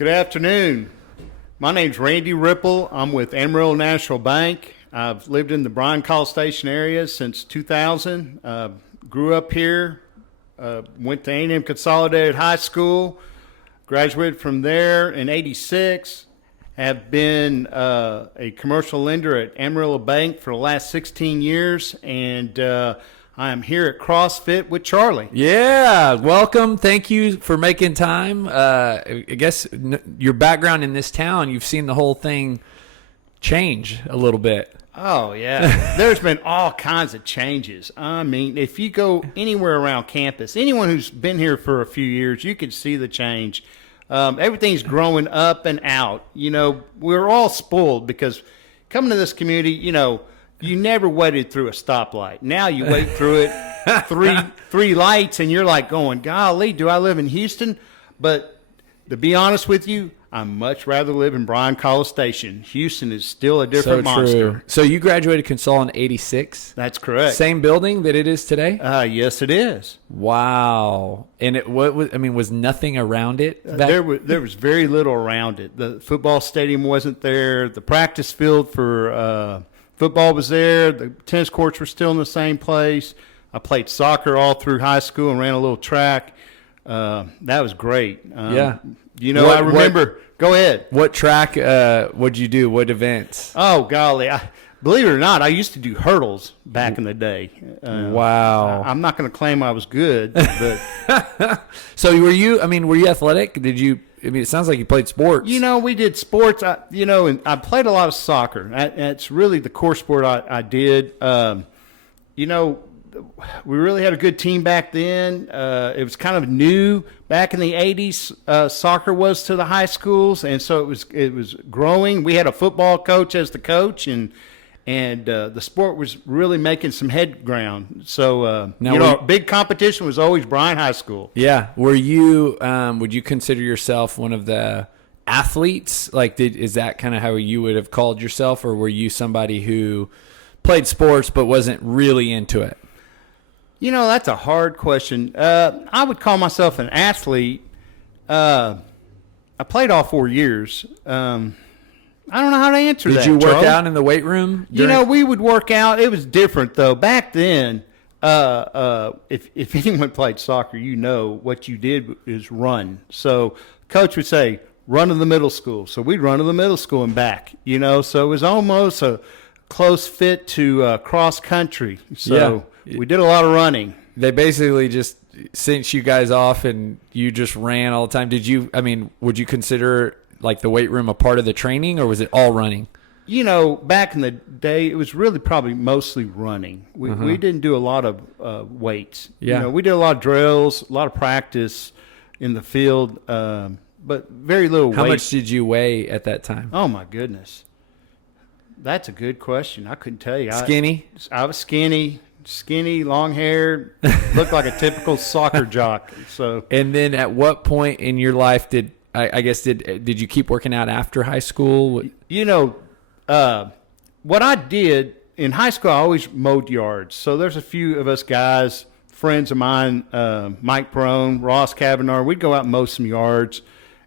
Good afternoon. My name's Randy Ripple. I'm with Amarillo National Bank. I've lived in the Bryan-College Station area since 2000. Grew up here, went to A&M Consolidated High School, graduated from there in '86. Have been a commercial lender at Amarillo Bank for the last 16 years, and I am here at CrossFit with Charlie. Yeah, welcome. Thank you for making time. I guess your background in this town, you've seen the whole thing change a little bit. Oh, yeah. There's been all kinds of changes. I mean, if you go anywhere around campus, anyone who's been here for a few years, you can see the change. Everything's growing up and out. You know, we're all spoiled because coming to this community, you know, you never waited through a stoplight. Now you wait through it three lights, and you're like going, golly, do I live in Houston? But to be honest with you, I'd much rather live in Bryan-College Station. Houston is still a different monster. True. So you graduated Consol in '86? That's correct. Same building that it is today? Yes, it is. Wow. And was nothing around it? There was very little around it. The football stadium wasn't there. The practice field for football was there. The tennis courts were still in the same place. I played soccer all through high school and ran a little track. That was great. Yeah. You know, I remember. Go ahead. What track would you do? What events? Oh, golly. Believe it or not, I used to do hurdles back in the day. Wow. I'm not going to claim I was good, but. So were you athletic? Did you? I mean, it sounds like you played sports. You know, we did sports. And I played a lot of soccer. That's really the core sport I did. You know, we really had a good team back then. It was kind of new back in the '80s. Soccer was to the high schools, and so it was growing. We had a football coach as the coach, and the sport was really making some head ground. So big competition was always Bryan High School. Yeah. Were you? Would you consider yourself one of the athletes? Like, is that kind of how you would have called yourself, or were you somebody who played sports but wasn't really into it? You know, that's a hard question. I would call myself an athlete. I played all 4 years. I don't know how to answer that. Did you work Charlie. out in the weight room? You know, we would work out. It was different, though. Back then, if anyone played soccer, you know what you did is run. So coach would say, run to the middle school. So we'd run to the middle school and back, you know. So it was almost a close fit to cross country. So we did a lot of running. They basically just sent you guys off and you just ran all the time. Would you consider like the weight room a part of the training, or was it all running? You know, back in the day, it was really probably mostly running. We didn't do a lot of weights. Yeah. You know, we did a lot of drills, a lot of practice in the field, but very little weight. How much did you weigh at that time? Oh, my goodness. That's a good question. I couldn't tell you. Skinny? I was skinny, long hair, looked like a typical soccer jock. So. And then at what point in your life did you keep working out after high school? You know, what I did in high school, I always mowed yards. So there's a few of us guys, friends of mine, Mike Perone, Ross Kavanaugh, we'd go out and mow some yards.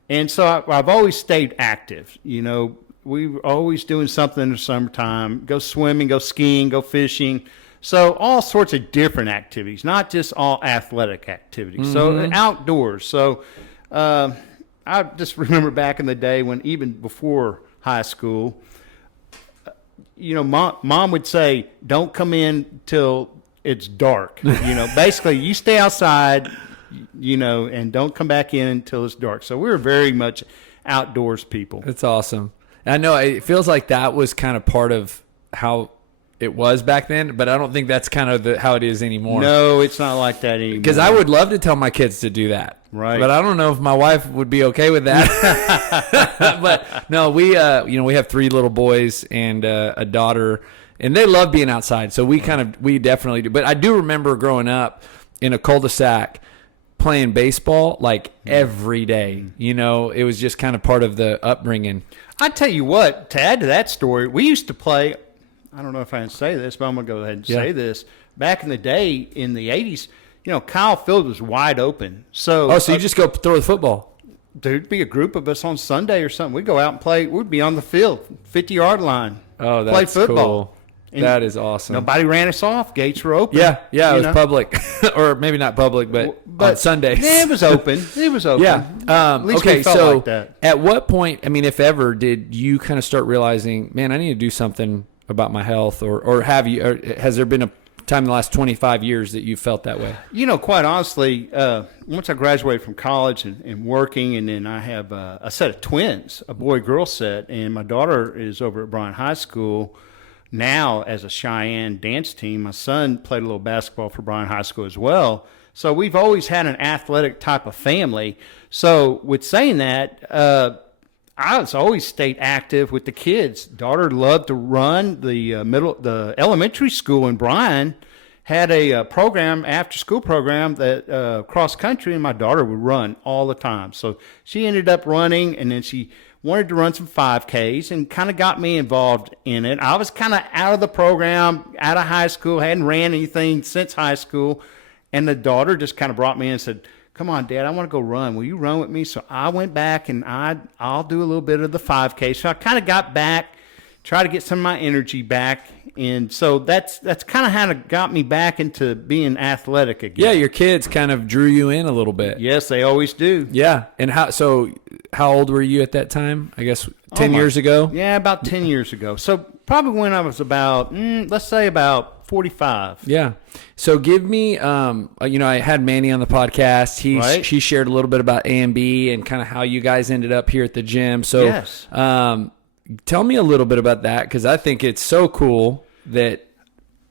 And so I've always stayed active. You know, we were always doing something in the summertime, go swimming, go skiing, go fishing. So all sorts of different activities, not just all athletic activities. So outdoors. So I just remember back in the day when even before high school, you know, mom would say, don't come in till it's dark. You know, basically you stay outside, you know, and don't come back in until it's dark. So we were very much outdoors people. That's awesome. I know it feels like that was kind of part of how it was back then, but I don't think that's kind of how it is anymore. No, it's not like that anymore. Because I would love to tell my kids to do that. Right. But I don't know if my wife would be okay with that. But no, we have 3 little boys and a daughter, and they love being outside. So we definitely do. But I do remember growing up in a cul-de-sac playing baseball like every day. You know, it was just kind of part of the upbringing. I tell you what, to add to that story, we used to play, I don't know if I can say this, but I'm going to go ahead and say this. Back in the day, in the 80s, you know, Kyle Field was wide open. So you just go throw the football? there'd be a group of us on Sunday or something. We'd go out and play. We'd be on the field, 50-yard line. Oh, play that's football. cool. And that is awesome. Nobody ran us off. Gates were open. Yeah, it was know? public, or maybe not public, but on Sundays. Yeah, it was open. It was open. Yeah. At least Okay, we felt so like that. at what point, I mean, if ever, did you kind of start realizing, man, I need to do something about my health, or have you? Or has there been a time in the last 25 years that you felt that way? Quite honestly, once I graduated from college and working, and then I have a set of twins, a boy-girl set, and my daughter is over at Bryan High School now as a Cheyenne dance team. My son played a little basketball for Bryan High School as well. So we've always had an athletic type of family. So with saying that, I was always stayed active with the kids. Daughter loved to run. The elementary school in Bryan had a program, after school program, that cross country, and my daughter would run all the time. So she ended up running, and then she wanted to run some 5Ks and kind of got me involved in it. I was kind of out of the program, out of high school, hadn't ran anything since high school, and the daughter just kind of brought me in and said, come on, Dad, I want to go run. Will you run with me? So I went back, and I'll do a little bit of the 5K. So I kind of got back, tried to get some of my energy back. And so that's kind of how it got me back into being athletic again. Yeah, your kids kind of drew you in a little bit. Yes, they always do. Yeah. And how old were you at that time? I guess 10 years ago? Yeah, about 10 years ago. So probably when I was about, let's say about 45. Yeah. So give me, I had Manny on the podcast. She shared a little bit about A&B and kind of how you guys ended up here at the gym. So yes. Tell me a little bit about that, because I think it's so cool that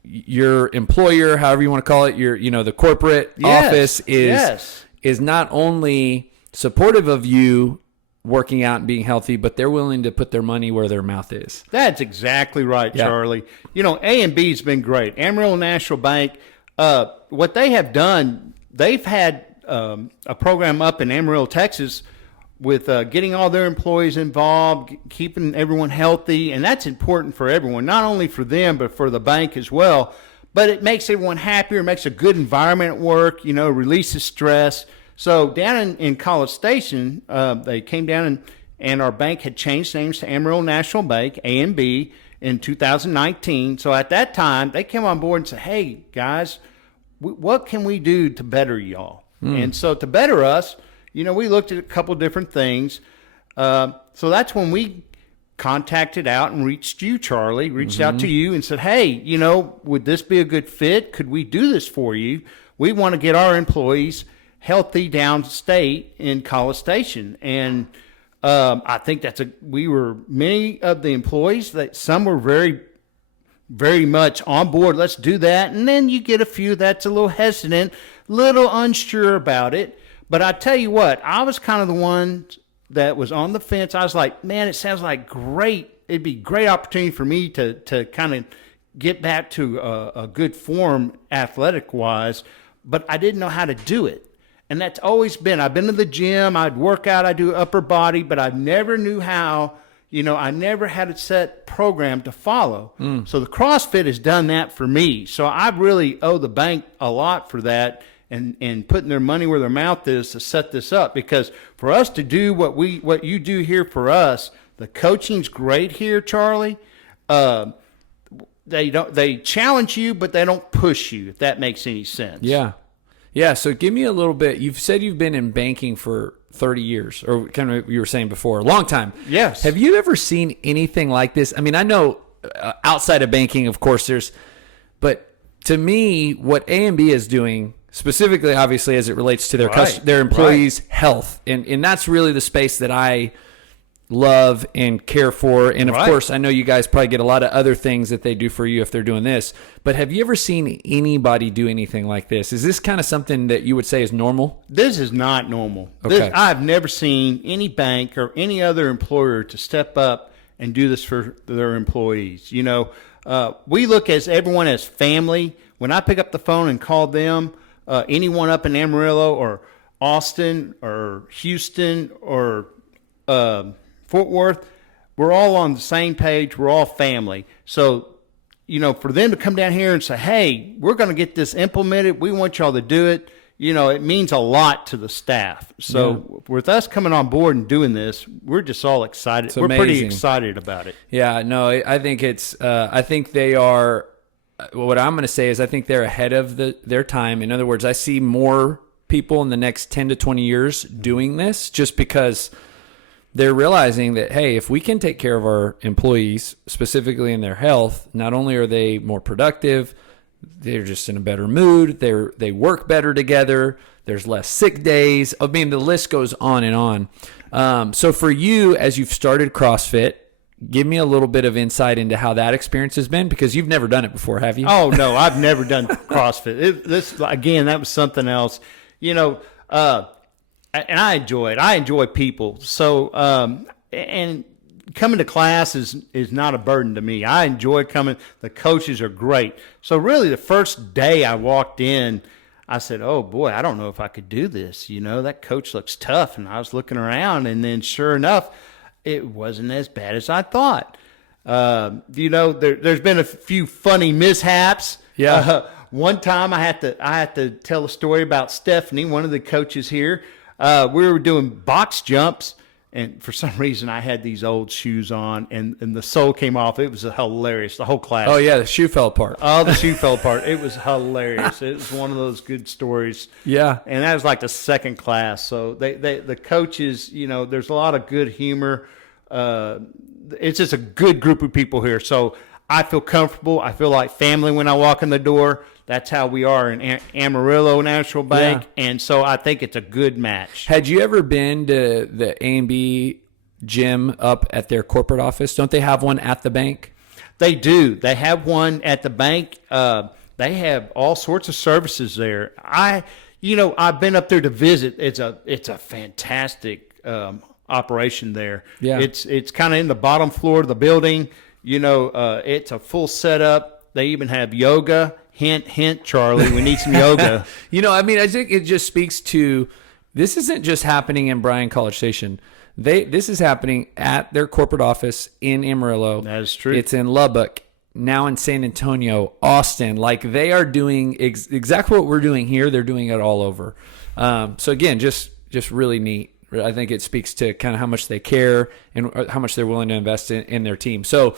your employer, however you want to call it, the corporate office is not only supportive of you working out and being healthy, but they're willing to put their money where their mouth is. That's exactly right, Charlie. A&B's been great. Amarillo National Bank, what they have done, they've had a program up in Amarillo, Texas, with getting all their employees involved, keeping everyone healthy, and that's important for everyone, not only for them, but for the bank as well. But it makes everyone happier, makes a good environment at work, releases stress. So down in College Station, they came down and our bank had changed names to Amarillo National Bank, A&B, in 2019. So at that time, they came on board and said, hey, guys, what can we do to better y'all? And so to better us, we looked at a couple different things. So that's when we contacted out and reached you, Charlie, out to you and said, hey, would this be a good fit? Could we do this for you? We want to get our employees healthy downstate in College Station. And I think many of the employees, that some were very, very much on board. Let's do that. And then you get a few that's a little hesitant, little unsure about it. But I tell you what, I was kind of the one that was on the fence. I was like, man, it sounds like great. It'd be a great opportunity for me to kind of get back to a good form athletic-wise, but I didn't know how to do it. And that's always been, I've been to the gym, I'd work out, I do upper body, but I never knew how, I never had a set program to follow. So the CrossFit has done that for me. So I really owe the bank a lot for that. And putting their money where their mouth is to set this up, because for us to do what you do here for us, the coaching's great here, Charlie. They challenge you, but they don't push you, if that makes any sense. Yeah. So give me a little bit. You've said you've been in banking for 30 years, or kind of you were saying before, a long time. Yes. Have you ever seen anything like this? I mean, I know outside of banking, of course, but to me, what A&B is doing, specifically, obviously, as it relates to their employees' health. And that's really the space that I love and care for. And, of course, I know you guys probably get a lot of other things that they do for you if they're doing this. But have you ever seen anybody do anything like this? Is this kind of something that you would say is normal? This is not normal. Okay. I've never seen any bank or any other employer to step up and do this for their employees. We look as everyone as family. When I pick up the phone and call them, anyone up in Amarillo or Austin or Houston or Fort Worth, we're all on the same page. We're all family. So, for them to come down here and say, hey, we're going to get this implemented. We want y'all to do it. it means a lot to the staff. So with us coming on board and doing this, we're just all excited. It's we're pretty amazing. excited about it. Yeah, no, I think I think they are, what I'm going to say is I think they're ahead of their time. In other words, I see more people in the next 10 to 20 years doing this just because they're realizing that, hey, if we can take care of our employees, specifically in their health, not only are they more productive, they're just in a better mood. They work better together. There's less sick days. I mean, the list goes on and on. So for you, as you've started CrossFit, give me a little bit of insight into how that experience has been, because you've never done it before, have you? Oh, no, I've never done CrossFit. That was something else. And I enjoy it. I enjoy people. So, and coming to class is not a burden to me. I enjoy coming. The coaches are great. So really the first day I walked in, I said, oh boy, I don't know if I could do this. That coach looks tough. And I was looking around, and then sure enough, it wasn't as bad as I thought. There's been a few funny mishaps. Yeah. One time I had to tell a story about Stephanie, one of the coaches here. We were doing box jumps, and for some reason I had these old shoes on, and the sole came off. It was hilarious. The whole class. Oh yeah, the shoe fell apart. Oh, the shoe fell apart. It was hilarious. It was one of those good stories. Yeah. And that was like the second class. So the coaches, there's a lot of good humor. It's just a good group of people here. So I feel comfortable. I feel like family when I walk in the door. That's how we are in Amarillo National Bank, and so I think it's a good match. Had you ever been to the A&B gym up at their corporate office? Don't they have one at the bank? They do. They have one at the bank. They have all sorts of services there. I've been up there to visit. It's a fantastic operation there. Yeah. It's kind of in the bottom floor of the building. It's a full setup. They even have yoga. Hint, hint, Charlie, we need some yoga. I think it just speaks to, this isn't just happening in Bryan College Station. This is happening at their corporate office in Amarillo. That is true. It's in Lubbock, now in San Antonio, Austin. Like, they are doing exactly what we're doing here. They're doing it all over. So again, just really neat. I think it speaks to kind of how much they care and how much they're willing to invest in their team. So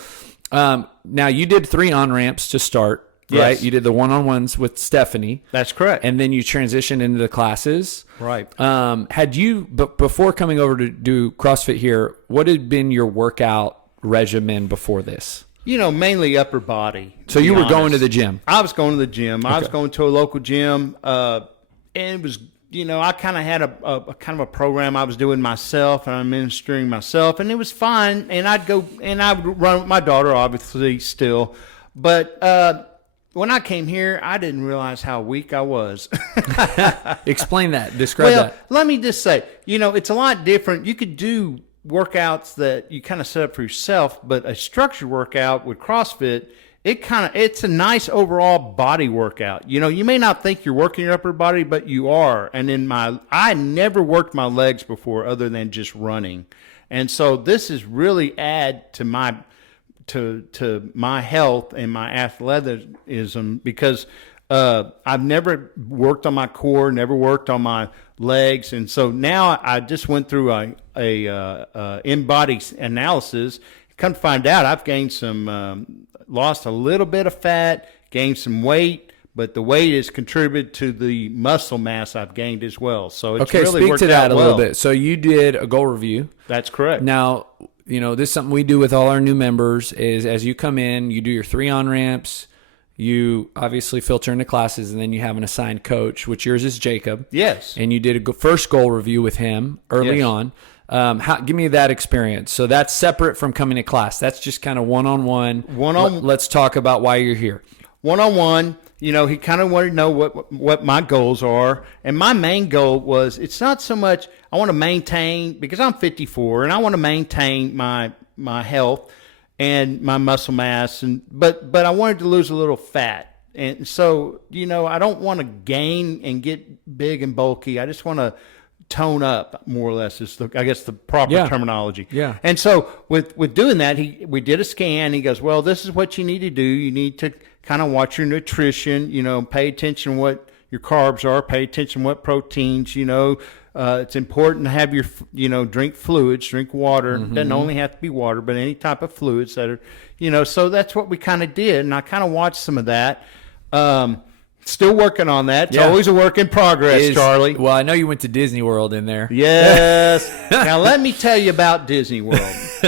now you did 3 on-ramps to start. Right, yes. You did the one-on-ones with Stephanie. That's correct. And then you transitioned into the classes. Right. Had you, but before coming over to do CrossFit here, what had been your workout regimen before this? Mainly upper body. So you were going to the gym. I was going to the gym. Okay. I was going to a local gym, and it was, I kind of had a kind of a program I was doing myself, and I'm administering myself, and it was fine. And I'd go and I would run with my daughter, obviously, still, but. When I came here, I didn't realize how weak I was. Explain that. Describe that. Let me just say, it's a lot different. You could do workouts that you kind of set up for yourself, but a structured workout with CrossFit, it's a nice overall body workout. You may not think you're working your upper body, but you are. And I never worked my legs before other than just running. And so this is really add to my health and my athleticism, because I've never worked on my core, never worked on my legs, and so now I just went through a in-body analysis. Come to find out, I've gained lost a little bit of fat, gained some weight, but the weight has contributed to the muscle mass I've gained as well. So it's really speak worked to that out a well. little bit. So you did a goal review. That's correct. Now, this is something we do with all our new members is as you come in, you do your 3 on-ramps, you obviously filter into classes, and then you have an assigned coach, which yours is Jacob. Yes. And you did a first goal review with him early on. Give me that experience. So that's separate from coming to class. That's just kind of one-on-one. Let's talk about why you're here. One-on-one. He kind of wanted to know what my goals are. And my main goal was, it's not so much I want to maintain, because I'm 54 and I want to maintain my health and my muscle mass, but I wanted to lose a little fat. And so, I don't want to gain and get big and bulky. I just want to tone up, more or less, is the proper terminology. Yeah. And so with doing that, we did a scan. He goes, well, this is what you need to do. You need to kind of watch your nutrition, pay attention to what your carbs are. Pay attention to what proteins, it's important to have your, drink fluids, drink water. It doesn't only have to be water, but any type of fluids that are, so that's what we kind of did. And I kind of watched some of that. Still working on that. It's always a work in progress, Charlie. Well, I know you went to Disney World in there. Yes. Now, let me tell you about Disney World.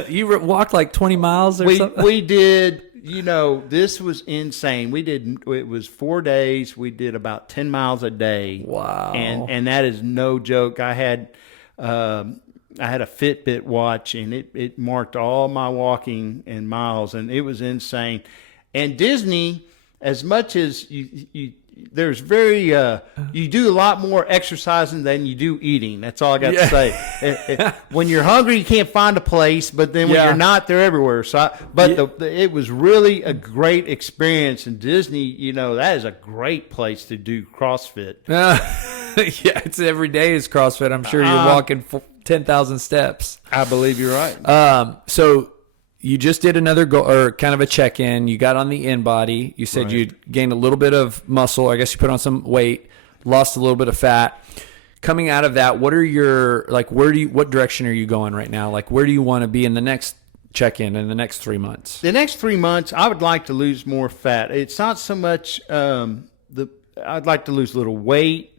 You walked like 20 miles or something? We did, this was insane. It was 4 days. We did about 10 miles a day. Wow. And that is no joke. I had a Fitbit watch, and it marked all my walking and miles, and it was insane. And Disney, as much as you do a lot more exercising than you do eating. That's all I got to say. When you're hungry, you can't find a place, but then when you're not, they're everywhere. So, it was really a great experience. And Disney, that is a great place to do CrossFit. It's every day is CrossFit. I'm sure you're walking 10,000 steps. I believe you're right. So you just did another or kind of a check-in. You got on the in-body. You said you gained a little bit of muscle. I guess you put on some weight, lost a little bit of fat. Coming out of that, what direction are you going right now? Like, where do you want to be in the next check-in in the next 3 months? The next 3 months, I would like to lose more fat. It's not so much I'd like to lose a little weight,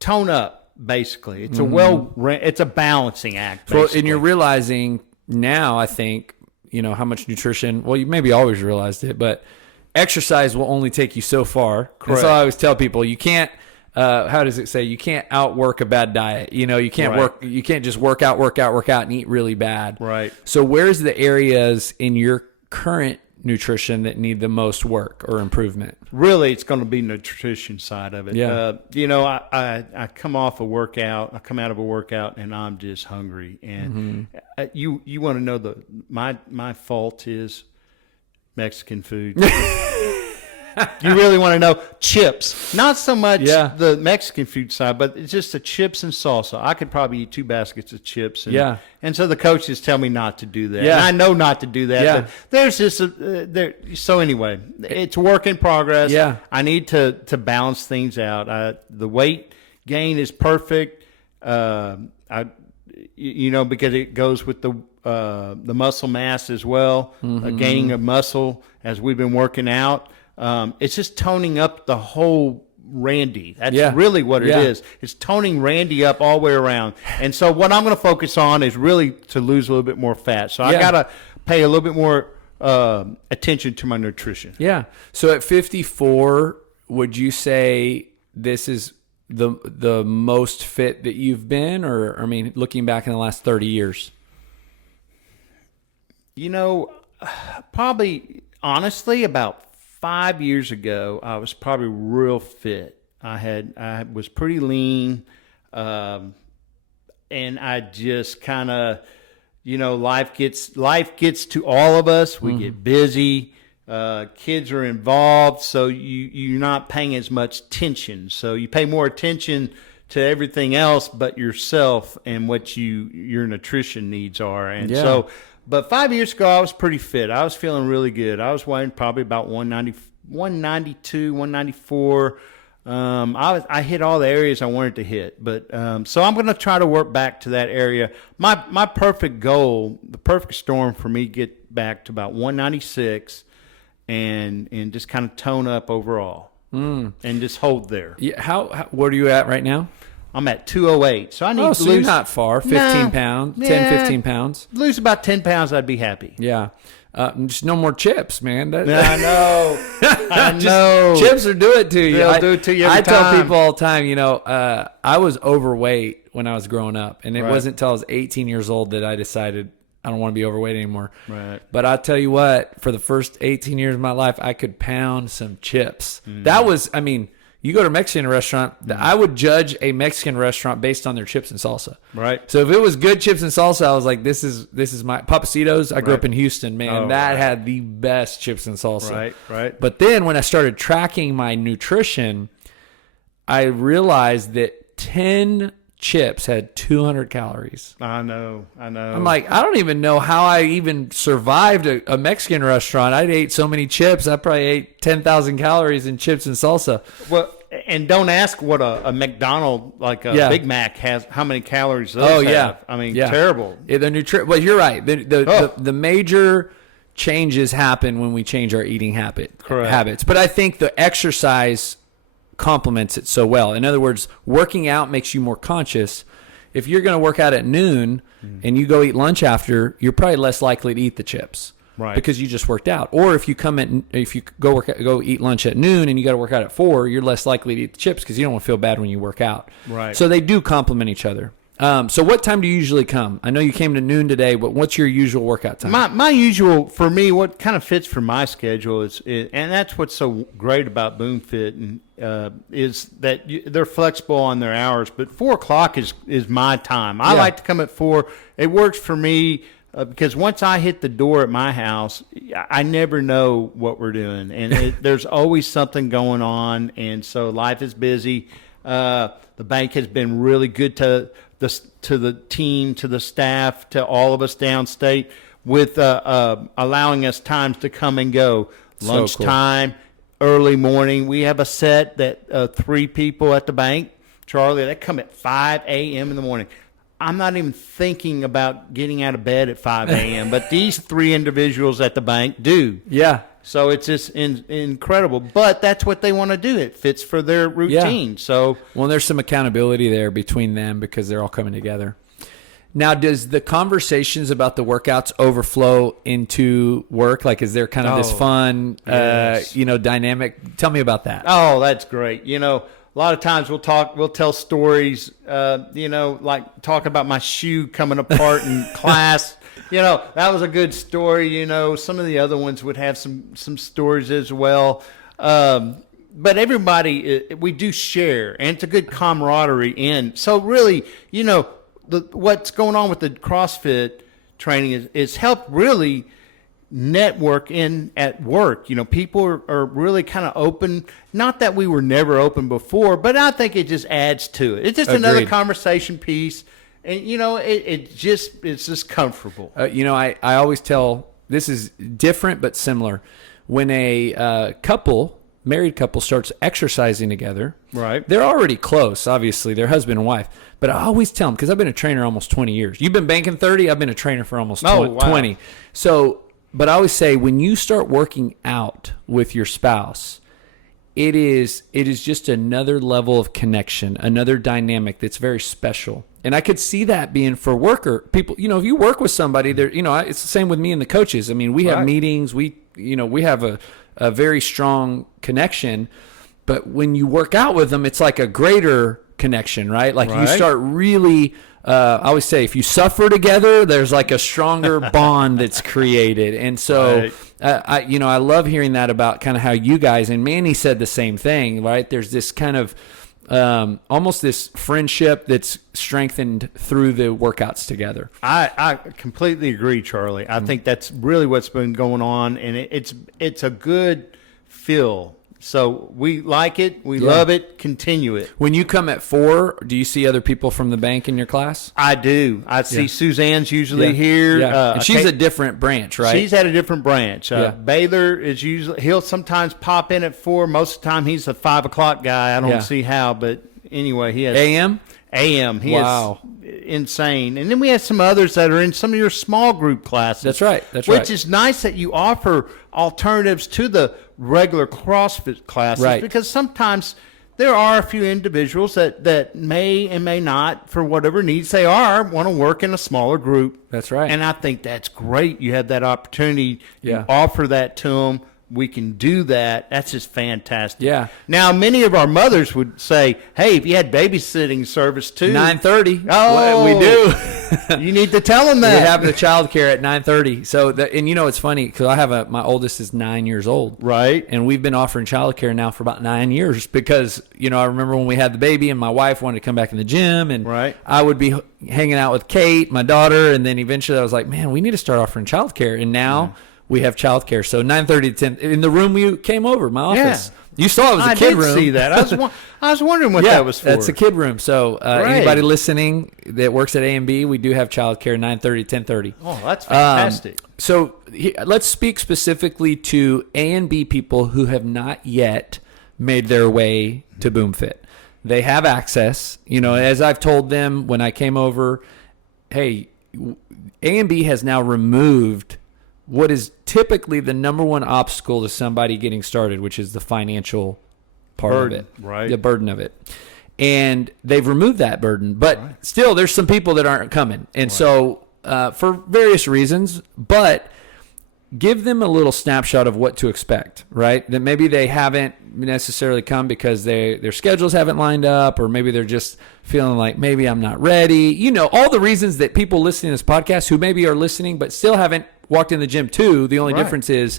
tone up, basically. It's it's a balancing act, basically. Well, and you're realizing now, I think, how much nutrition, well, you maybe always realized it, but exercise will only take you so far. Correct. So I always tell people, you can't, how does it say? You can't outwork a bad diet. You can't you can't just work out and eat really bad. Right. So where's the areas in your current nutrition that need the most work or improvement? Really, it's going to be the nutrition side of it. Yeah. I come off a workout. I come out of a workout, and I'm just hungry. And you want to know my fault is Mexican food. You really want to know chips? Not so much the Mexican food side, but it's just the chips and salsa. I could probably eat 2 baskets of chips. And so the coaches tell me not to do that. Yeah. And I know not to do that. Yeah. But there's just so anyway, it's a work in progress. Yeah. I need to balance things out. The weight gain is perfect. Because it goes with the muscle mass as well. Gaining of muscle as we've been working out. It's just toning up the whole Randy. That's really what it is. It's toning Randy up all the way around. And so what I'm going to focus on is really to lose a little bit more fat. So I got to pay a little bit more attention to my nutrition. Yeah. So at 54, would you say this is the most fit that you've been, or I mean, looking back in the last 30 years? Probably honestly about 5 years ago, I was probably real fit. I was pretty lean, and I just kind of, life gets to all of us. We get busy. Kids are involved, so you're not paying as much attention. So you pay more attention to everything else but yourself and what your nutrition needs are. And so. But 5 years ago, I was pretty fit. I was feeling really good. I was weighing probably about 192, 194. I hit all the areas I wanted to hit. But so I'm going to try to work back to that area. My perfect goal, the perfect storm for me, get back to about 196 and just kind of tone up overall and just hold there. Yeah. How where are you at right now? I'm at 208, so I need to lose. You're not far. 15 pounds, 10, 15 pounds. Lose about 10 pounds, I'd be happy. Yeah. Just no more chips, man. I know. I know. Chips will do it to you. They'll do it to you every time. I tell people all the time, I was overweight when I was growing up, and it wasn't until I was 18 years old that I decided I don't want to be overweight anymore. Right. But I tell you what, for the first 18 years of my life, I could pound some chips. That was, you go to a Mexican restaurant, I would judge a Mexican restaurant based on their chips and salsa. Right. So if it was good chips and salsa, I was like, this is my Papacitos. I grew up in Houston, man. That had the best chips and salsa. Right. But then when I started tracking my nutrition, I realized that 10 chips had 200 calories. I know. I'm like, I don't even know how I even survived a Mexican restaurant. I ate so many chips. I probably ate 10,000 calories in chips and salsa. Well, And don't ask what a McDonald's, like a Big Mac, has, how many calories those have. I mean, terrible. Yeah, well, you're right. The major changes happen when we change our eating habits. But I think the exercise complements it so well. In other words, working out makes you more conscious. If you're going to work out at noon and you go eat lunch after, you're probably less likely to eat the chips. Right. Because you just worked out. Or if you go eat lunch at noon and you got to work out at 4, you're less likely to eat the chips because you don't want to feel bad when you work out. Right. So they do complement each other. So what time do you usually come? I know you came to noon today, but what's your usual workout time? My usual, for me, what kind of fits for my schedule is and that's what's so great about Boomfit, is that they're flexible on their hours. But 4 o'clock is my time. I like to come at 4. It works for me. Because once I hit the door at my house, I never know what we're doing, and there's always something going on, and so life is busy. The bank has been really good to the team, to the staff, to all of us downstate with allowing us times to come and go. Lunchtime, early morning. We have a set that 3 people at the bank, Charlie, they come at 5 a.m. in the morning. I'm not even thinking about getting out of bed at 5 a.m., but these 3 individuals at the bank do. Yeah. So it's just incredible. But that's what they want to do. It fits for their routine. Yeah. So, well, there's some accountability there between them because they're all coming together. Now, does the conversations about the workouts overflow into work? Like, is there kind of this fun, dynamic? Tell me about that. Oh, that's great. A lot of times we'll tell stories, like talk about my shoe coming apart in class. That was a good story. Some of the other ones would have some stories as well. But everybody, we do share, and it's a good camaraderie. So really, what's going on with the CrossFit training is helped really network in at work. People are really kind of open. Not that we were never open before, but I think it just adds to it. It's just another conversation piece, and it's just comfortable. I always tell, this is different but similar. When a married couple starts exercising together, right? They're already close, obviously, they're husband and wife. But I always tell them, because I've been a trainer almost 20 years. You've been banking 30, I've been a trainer for almost 20. So, but I always say, when you start working out with your spouse, it is just another level of connection, another dynamic that's very special. And I could see that being for worker people. If you work with somebody, there, it's the same with me and the coaches. I mean, we have meetings, we have a very strong connection, but when you work out with them, it's like a greater connection, right? Like you start really. I always say, if you suffer together, there's like a stronger bond that's created. And so, I love hearing that about kind of how you guys, and Manny said the same thing, right? There's this kind of almost this friendship that's strengthened through the workouts together. I completely agree, Charlie. I think that's really what's been going on, and it's a good feel. So we like it. We love it. Continue it. When you come at 4, do you see other people from the bank in your class? I do. I see Suzanne's usually here. Yeah. And she's a different branch, right? She's at a different branch. Baylor is he'll sometimes pop in at 4. Most of the time he's a 5 o'clock guy. I don't see how, but anyway, he has AM. He is insane. And then we have some others that are in some of your small group classes. That's right. Which is nice that you offer alternatives to the regular CrossFit classes, because sometimes there are a few individuals that may and may not, for whatever needs they are, want to work in a smaller group. That's right. And I think that's great. You have that opportunity. You offer that to them. We can do that. That's just fantastic. Yeah. Now, many of our mothers would say, hey, if you had babysitting service too. 9:30. Oh, we do. You need to tell them that. We have the child care at 9:30. So, and it's funny because I have my oldest is 9 years old. Right. And we've been offering child care now for about 9 years because, I remember when we had the baby and my wife wanted to come back in the gym, and I would be hanging out with Kate, my daughter, and then eventually I was like, man, we need to start offering child care. And now we have childcare. So 9:30 to 10 in the room you came over, my office. You saw it was a kid room. I did see that. I was wondering what that was for. That's a kid room. So anybody listening that works at A&B, we do have childcare 9:30 to 10:30. Oh, that's fantastic. So let's speak specifically to A&B people who have not yet made their way to Boomfit. They have access. As I've told them when I came over, hey, A&B has now removed what is typically the number one obstacle to somebody getting started, which is the financial part burden, of it, right? The burden of it. And they've removed that burden, but still there's some people that aren't coming. And so for various reasons, but give them a little snapshot of what to expect, right? That maybe they haven't necessarily come because their schedules haven't lined up, or maybe they're just feeling like maybe I'm not ready. All the reasons that people listening to this podcast who maybe are listening but still haven't walked in the gym too. The only difference is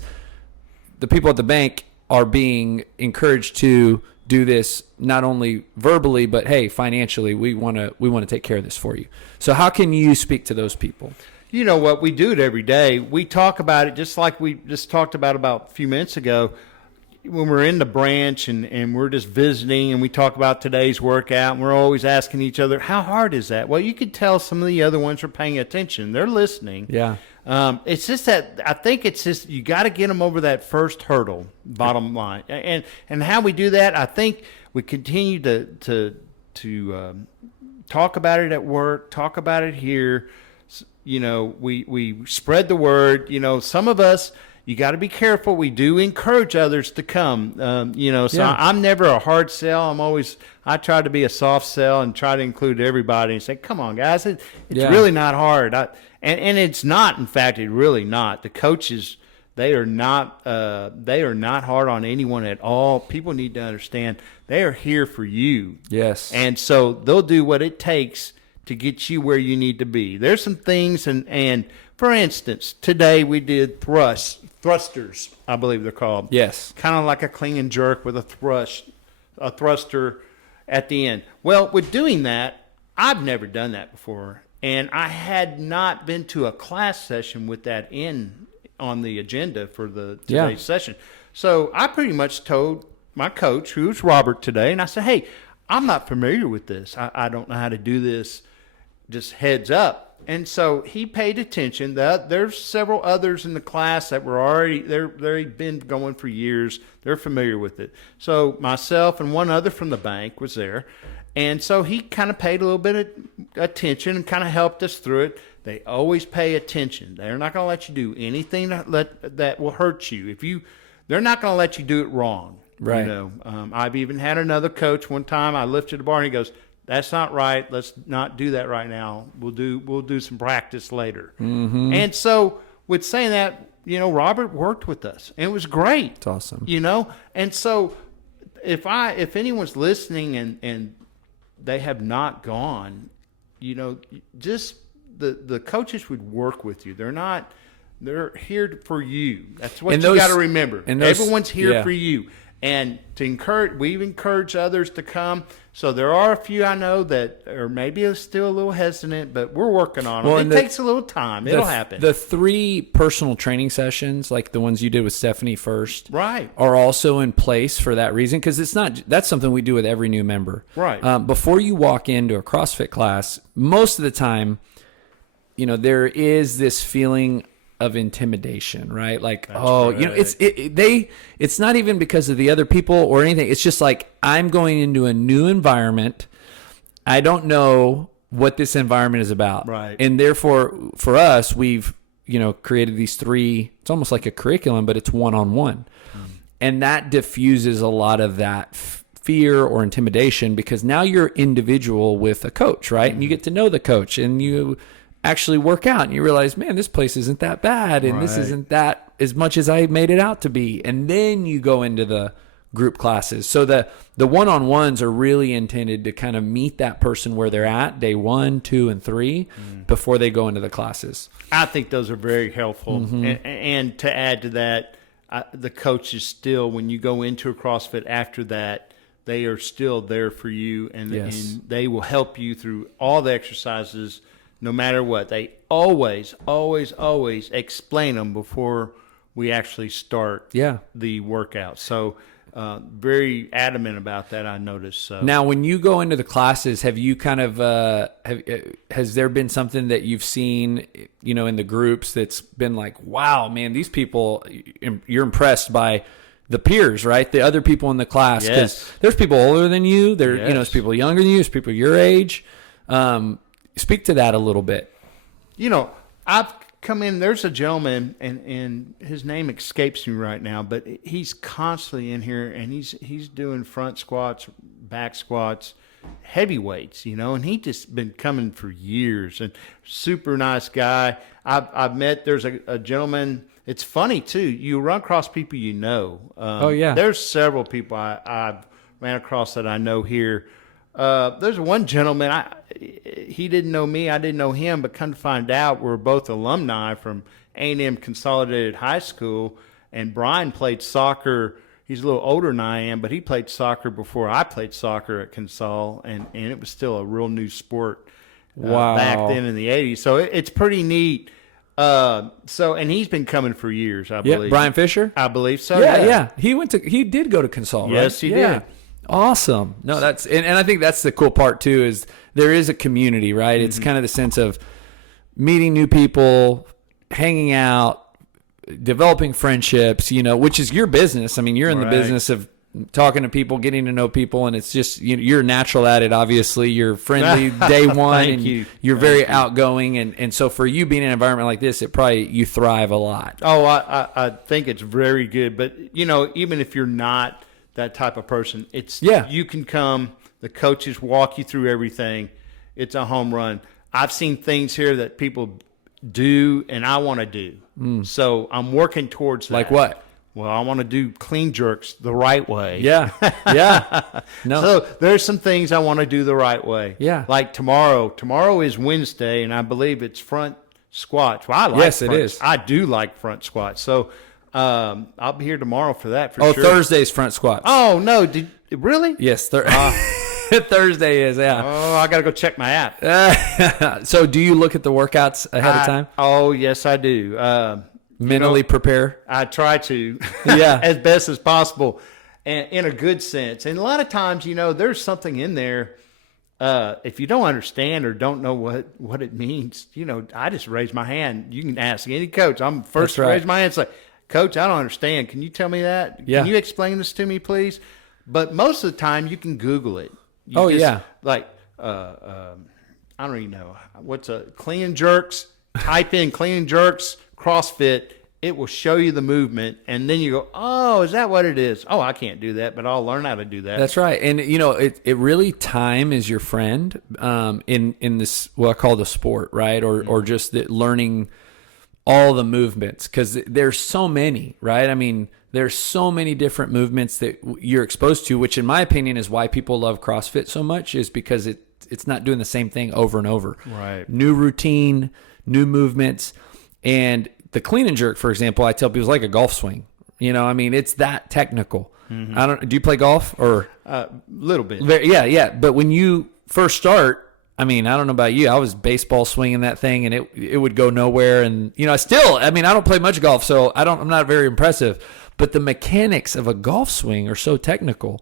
the people at the bank are being encouraged to do this not only verbally, but hey, financially, we want to take care of this for you. So how can you speak to those people? You know what? We do it every day. We talk about it just like we just talked about a few minutes ago when we're in the branch and we're just visiting and we talk about today's workout, and we're always asking each other, how hard is that? Well, you could tell some of the other ones are paying attention. They're listening. Yeah. It's just that I think it's just you got to get them over that first hurdle, bottom line. And how we do that, I think we continue to talk about it at work, talk about it here. We spread the word. Some of us, you got to be careful. We do encourage others to come. So I'm never a hard sell. I try to be a soft sell and try to include everybody and say, come on, guys, it's really not hard. And it's not. In fact, it's really not. The coaches, they are not hard on anyone at all. People need to understand they are here for you. Yes. And so they'll do what it takes to get you where you need to be. There's some things, and for instance, today we did thrusters, I believe they're called. Yes. Kind of like a clean and jerk with a thruster at the end. Well, with doing that, I've never done that before, and I had not been to a class session with that on the agenda for today's session. So I pretty much told my coach, who's Robert today, and I said, hey, I'm not familiar with this. I don't know how to do this. Just heads up. And so he paid attention. There's several others in the class that were they've been going for years. They're familiar with it. So myself and one other from the bank was there. And so he kind of paid a little bit of attention and kind of helped us through it. They always pay attention. They're not going to let you do anything that will hurt you. They're not going to let you do it wrong. Right. I've even had another coach one time. I lifted the bar and he goes, that's not right. Let's not do that right now. We'll do some practice later. Mm-hmm. And so with saying that, Robert worked with us, and it was great. It's awesome. And so if anyone's listening and they have not gone, just the coaches would work with you. They're here for you. That's what you got to remember. Everyone's here for you. And we've encouraged others to come. So there are a few I know that are maybe still a little hesitant, but we're working on them. It takes a little time. It'll happen. The 3 personal training sessions, like the ones you did with Stephanie first, right, are also in place for that reason, because that's something we do with every new member. Right. Before you walk into a CrossFit class, most of the time, there is this feeling of intimidation, right? Like, it's not even because of the other people or anything. It's just like, I'm going into a new environment. I don't know what this environment is about. Right. And therefore, for us, we've, created these 3, it's almost like a curriculum, but it's one-on-one. And that diffuses a lot of that fear or intimidation, because now you're individual with a coach, right? And you get to know the coach, and you actually work out, and you realize, man, this place isn't that bad, and this isn't that as much as I made it out to be. And then you go into the group classes. So the one-on-ones are really intended to kind of meet that person where they're at day 1, 2, and 3 before they go into the classes. I think those are very helpful. Mm-hmm. And to add to that, the coaches still, when you go into a CrossFit after that, they are still there for you, and they will help you through all the exercises. No matter what, they always, always, always explain them before we actually start the workout. So very adamant about that, I noticed. So now, when you go into the classes, have you kind of has there been something that you've seen, in the groups that's been like, wow, man, these people, you're impressed by the peers, right? The other people in the class. Because Yes. there's people older than you. There, Yes. there's people younger than you. There's people your age. Speak to that a little bit. I've come in. There's a gentleman, and his name escapes me right now, but he's constantly in here, and he's doing front squats, back squats, heavy weights, and he just been coming for years, and super nice guy. I've met. There's a gentleman. It's funny too. You run across people you know. Oh yeah. There's several people I've ran across that I know here. There's one gentleman, he didn't know me, I didn't know him, but come to find out we're both alumni from A&M Consolidated High School, and Brian played soccer. He's a little older than I am, but he played soccer before I played soccer at Consol, and it was still a real new sport Wow. back then in the 80s. So it's pretty neat. And he's been coming for years, I believe. Brian Fisher? I believe so. Yeah. He did go to Consol, right? Yes, he did. Awesome. No, that's and I think that's the cool part too, is there is a community, right? It's kind of the sense of meeting new people, hanging out, developing friendships, which is your business. I mean, you're in the Right. business of talking to people, getting to know people, and it's just you're natural at it. Obviously, you're friendly day one, Thank and you. you're very outgoing, and so for you being in an environment like this, you thrive a lot. Oh, I think it's very good. But, even if you're not that type of person, you can come, the coaches walk you through everything. It's a home run. I've seen things here that people do and I want to do. So I'm working towards that. Like what? Well, I want to do clean jerks the right way. Yeah. No. So there's some things I want to do the right way. Yeah. Like tomorrow. Tomorrow is Wednesday, and I believe it's front squats. Well, I like Yes, it front- is. I do like front squats. So I'll be here tomorrow for that for sure. Thursday's front squats. Oh, no. Really? Yes, Thursday is, yeah. Oh, I got to go check my app. So do you look at the workouts ahead of time? Oh, yes, I do. Mentally prepare? I try to, Yeah. as best as possible, and in a good sense. And a lot of times, there's something in there. If you don't understand or don't know what it means, I just raise my hand. You can ask any coach. I'm first That's to right. raise my hand. It's like, Coach, I don't understand. Can you tell me that? Yeah. Can you explain this to me, please? But most of the time, you can Google it. Yeah. Like, I don't even know. What's a clean and jerks? Type in clean and jerks, CrossFit. It will show you the movement. And then you go, oh, is that what it is? Oh, I can't do that, but I'll learn how to do that. That's right. And, it really, time is your friend in this, what I call the sport, right? Or just learning all the movements, because there's so many, right? I mean, there's so many different movements that you're exposed to, which in my opinion is why people love CrossFit so much, is because it's not doing the same thing over and over. Right. New routine, new movements. And the clean and jerk, for example, I tell people, is like a golf swing. It's that technical. Do you play golf or? Little bit. Yeah. But when you first start, I don't know about you. I was baseball swinging that thing, and it would go nowhere. And I don't play much golf, so I'm not very impressive. But the mechanics of a golf swing are so technical.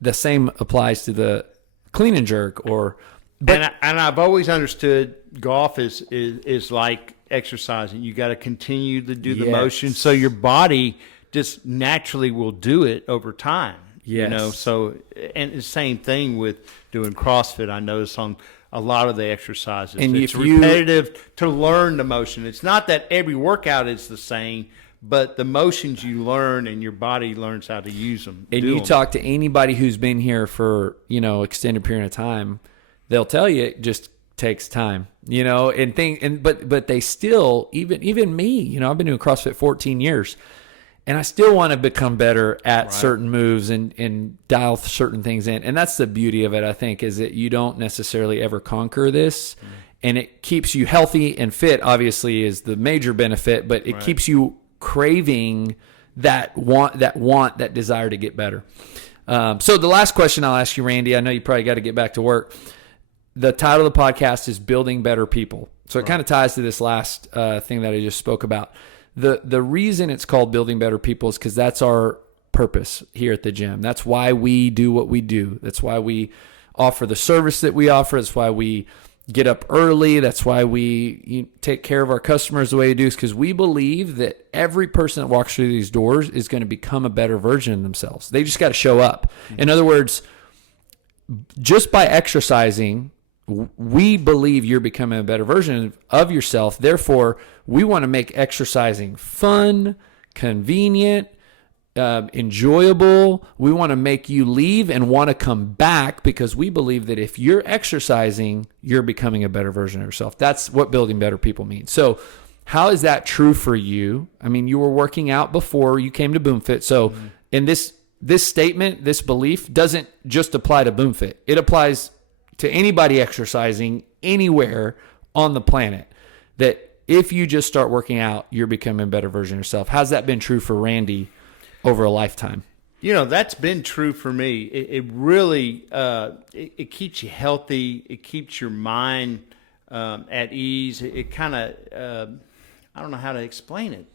The same applies to the clean and jerk. And I've always understood golf is like exercising. You got to continue to do the motion, so your body just naturally will do it over time. Yes. So, and the same thing with doing CrossFit. I notice on a lot of the exercises, and it's repetitive to learn the motion. It's not that every workout is the same, but the motions you learn and your body learns how to use them. And you talk to anybody who's been here for, extended period of time, they'll tell you it just takes time, but they still, even me, I've been doing CrossFit 14 years. And I still want to become better at certain moves and dial certain things in. And that's the beauty of it, I think, is that you don't necessarily ever conquer this. And it keeps you healthy and fit, obviously, is the major benefit. But it keeps you craving that that desire to get better. So the last question I'll ask you, Randy, I know you probably got to get back to work. The title of the podcast is Building Better People. So it kind of ties to this last thing that I just spoke about. The reason it's called Building Better People is because that's our purpose here at the gym. That's why we do what we do. That's why we offer the service that we offer. That's why we get up early. That's why we take care of our customers the way we do, is because we believe that every person that walks through these doors is going to become a better version of themselves. They just got to show up. In other words, just by exercising, we believe you're becoming a better version of yourself. Therefore, we want to make exercising fun, convenient, enjoyable. We want to make you leave and want to come back, because we believe that if you're exercising, you're becoming a better version of yourself. That's what building better people means. So how is that true for you? I mean, you were working out before you came to Boomfit. So in this statement, this belief doesn't just apply to Boomfit. It applies to anybody exercising anywhere on the planet, that if you just start working out, you're becoming a better version of yourself. How's that been true for Randy over a lifetime? That's been true for me. It really it keeps you healthy. It keeps your mind at ease. It kind of I don't know how to explain it,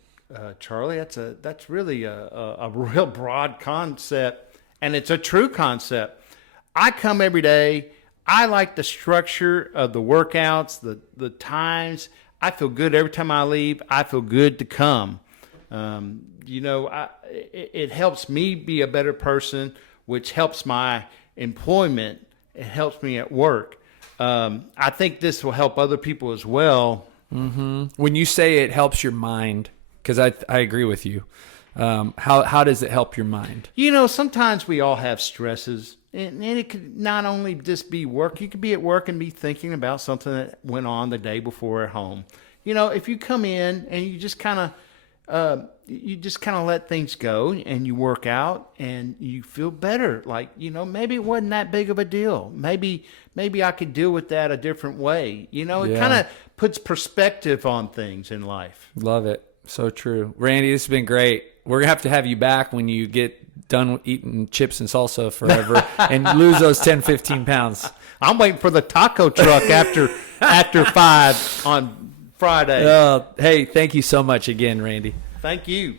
Charlie. That's really a real broad concept, and it's a true concept. I come every day. I like the structure of the workouts, the times. I feel good every time I leave. I feel good to come. It helps me be a better person, which helps my employment. It helps me at work. I think this will help other people as well. Mm-hmm. When you say it helps your mind, because I agree with you. How does it help your mind? Sometimes we all have stresses. And it could not only just be work. You could be at work and be thinking about something that went on the day before at home. If you come in and you just kind of let things go and you work out and you feel better. Like, maybe it wasn't that big of a deal. Maybe I could deal with that a different way. It kind of puts perspective on things in life. Love it. So true. Randy, this has been great. We're going to have you back when you get done eating chips and salsa forever and lose those 10, 15 pounds. I'm waiting for the taco truck after 5 on Friday. Hey, thank you so much again, Randy. Thank you.